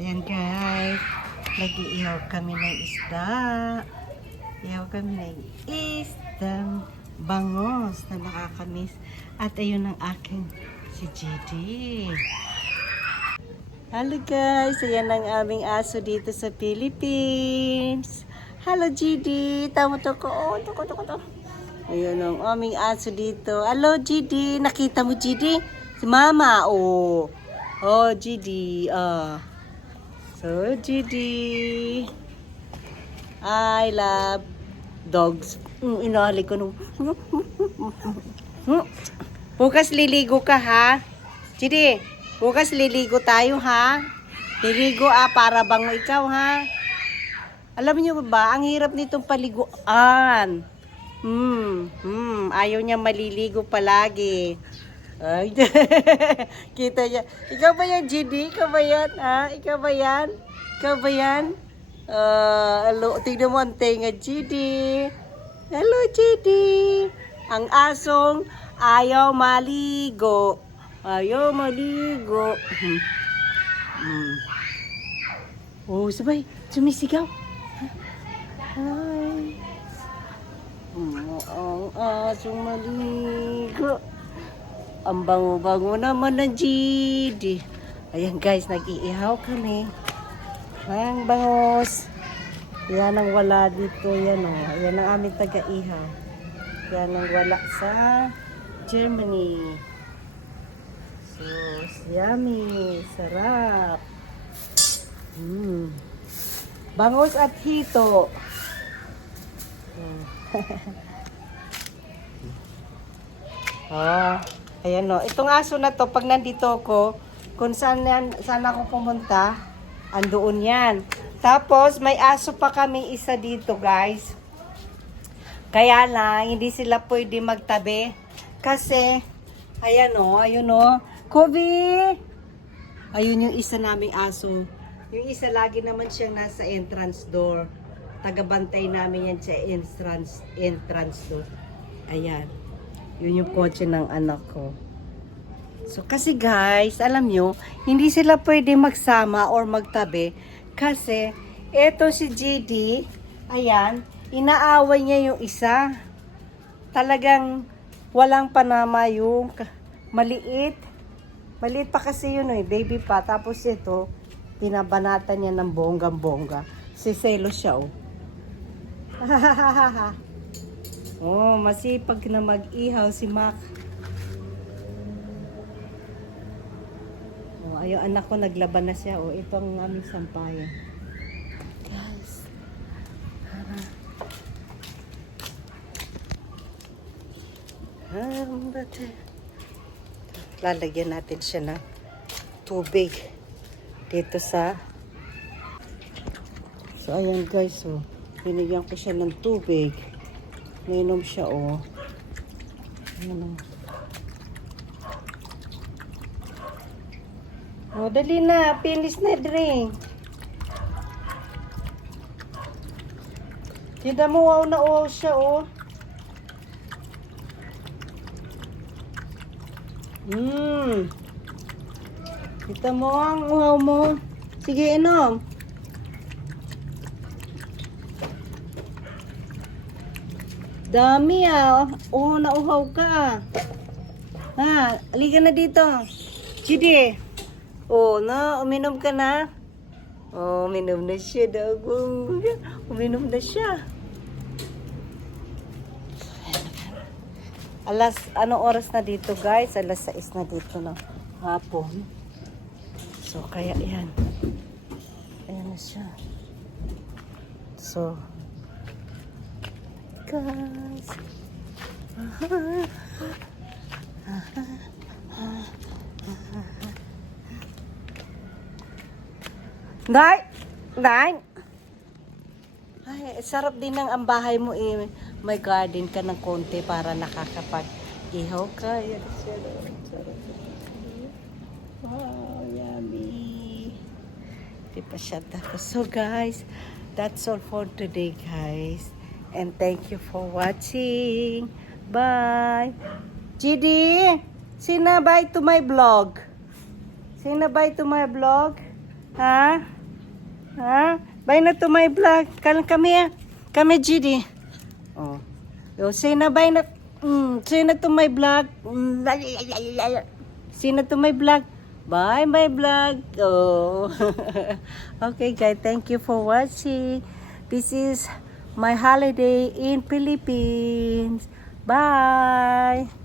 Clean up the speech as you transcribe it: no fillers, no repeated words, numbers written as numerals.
Ayan guys, nag-iihaw kami ng isda. Ihaw kami ng isdang bangos na nakakamiss. At ayun ang aking si GD. Hello guys, ayan ang aming aso dito sa Philippines. Hello GD, tamo to ko. Ayun ang aming aso dito. Hello GD, nakita mo GD? Si Mama, oh. Oh GD, So, GD, I love dogs. Inahali ko nung. Bukas liligo ka, ha? GD, bukas liligo tayo, ha? Liligo, para bango ikaw, ha? Alam niyo ba, ang hirap nitong paliguan. Ayaw niya maliligo palagi. Ay, kita niya. Ikaw ba yan, GD? Ikaw ba yan? Ha? Ikaw ba yan? Ikaw ba yan? Tignan mo ang tenga, GD. Hello, GD. Ang asong ayaw maligo. Ayaw maligo. Oh, sabay. Sumisigaw. Hi. Ang asong maligo. Ang bango-bango naman ng GD. Ayan guys, nag-iihaw kami. Ang bangos. Yan ang wala dito. Yan o. Yan ang aming taga-ihaw. Yan ang wala sa Germany. So, yummy. Sarap. Bangos at hito. Ayan o. Itong aso na to, pag nandito ako, kung saan ako pumunta, andoon yan. Tapos, may aso pa kami isa dito, guys. Kaya lang, hindi sila pwede magtabi. Kasi, ayan o, ayun o. Kobe! Ayun yung isa naming aso. Yung isa lagi naman siyang nasa entrance door. Tagabantay namin yan sa entrance door. Ayan. Yun yung kotse ng anak ko. So, kasi guys, alam nyo, hindi sila pwede magsama or magtabi. Kasi, eto si GD, ayan, inaaway niya yung isa. Talagang walang panama yung maliit. Maliit pa kasi yun baby pa. Tapos ito, pinabanatan niya ng bonggang-bongga. Siselo siya, oh. Oh, masipag na mag-ihaw si Mac. Oh, ayun, anak ko naglaban na siya. Oh, ito ang aming sampayan. Guys. Lalagyan natin siya ng tubig dito sa. So, ayan guys, oh. Binigyan ko siya ng tubig. Minom siya, oh. Ayan, oh. Oh, dali na. Finish na drink. Kita mo, wow na wow siya, oh. Kita mo ang wow mo. Sige, inom. Dami oh, nauhaw ka. Ha, aliga na dito. GD. Oh, uminom ka na. Oh, uminom na siya. Uminom na siya. Anong oras na dito guys? Alas 6 na dito ng hapon. So, kaya yan. Ayan na siya. So, guys. Day. Ay, sarap din ang bahay mo may garden ka ng konti para nakakapag-ihaw ka. Yan siya. Wow, yummy. Di pa siya tapos. So guys, that's all for today guys. And thank you for watching. Bye. GD, say na bye to my vlog. Say na bye to my vlog. Ha? Ha? Bye na to my vlog. Kami, GD. Oh. Yo, say na bye na. Say na to my vlog. Say na to my vlog. Bye, my vlog. Oh. Okay, guys. Thank you for watching. This is my holiday in Philippines. Bye.